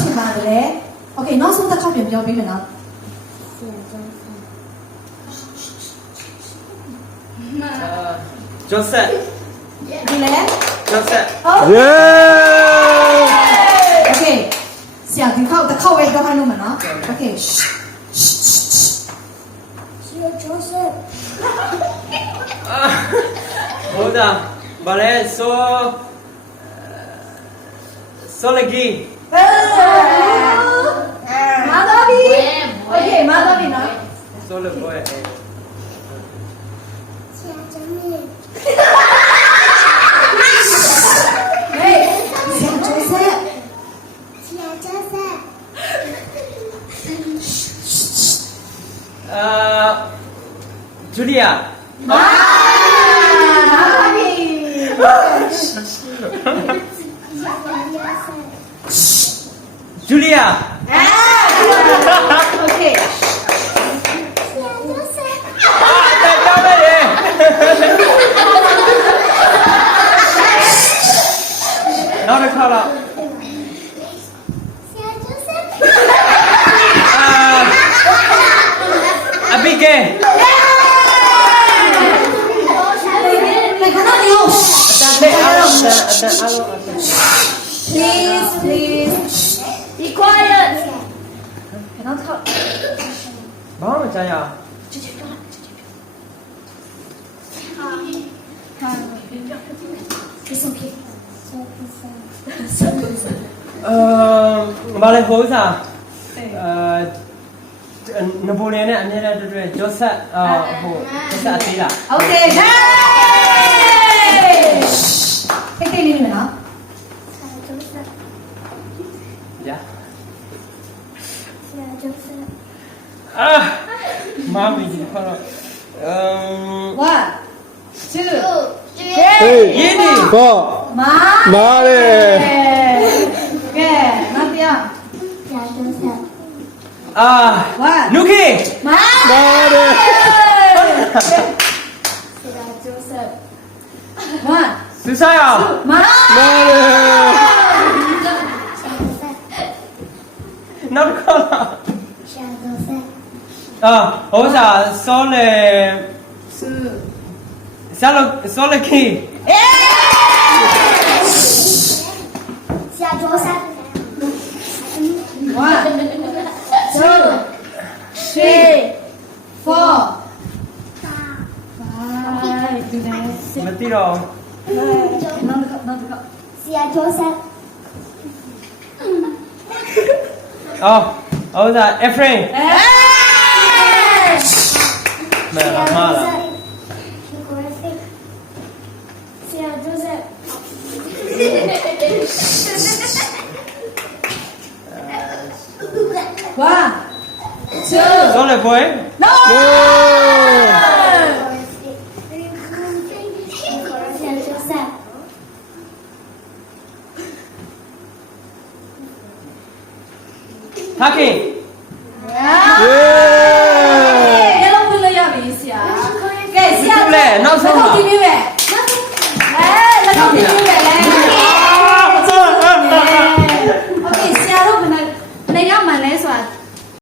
ချင်ပါတယ်လေโอเคနောက်ဆုံးတစ်ခေါက်ပြန်ပြောပေးမယ်နော်Joseph ဒီလေ Joseph โอเคဆရာဒီခေါက်တစ်ခေါက်ပဲပြောခိုင်းလို့မယ်နော်โอเคJosephဟုတ်တာဘာလဲဆိုလကီမာသာဘီโอเคမာသာဘီနော်ဆိုလဘွဲဟေးဆရာ Joseph Julia မာသာဘီJulia โอเคကြောက်ပဲလေနောက်တစ်ခါတော့အပိကေPlease be quiet နောက်တစ်ခေါက်ဘာမှမကြားရအောင်It's okay. ဘာလဲဟိုးစားနပိုလီယန်နဲ့အမြဲတမ်းတွေ့ဂျော့ဆက်ဟိုဂျော့ဆက်အသေးလား Okay. Hey! ခေတ်လေးနေနော် ညာ Joseph. မမီဒီခေါ်တော့ One, two, Hey, ရင်းနေ four, မာ Mare. ကဲနောက်တစ်ယောက် One. နုခေ မာ Mare. Joseph. One, စူဆိုင်အောင် မာ Mare. နောက်တစ်ခါဟိုးစားစောလေ Two. စောလကီ One, two, three, four, five. Do that. မသိတော့ နောက်တစ်ခေါက် ဟိုးစားအဖရင်မဲလာမလာ One, two. စောလေဘွဲ No. Haki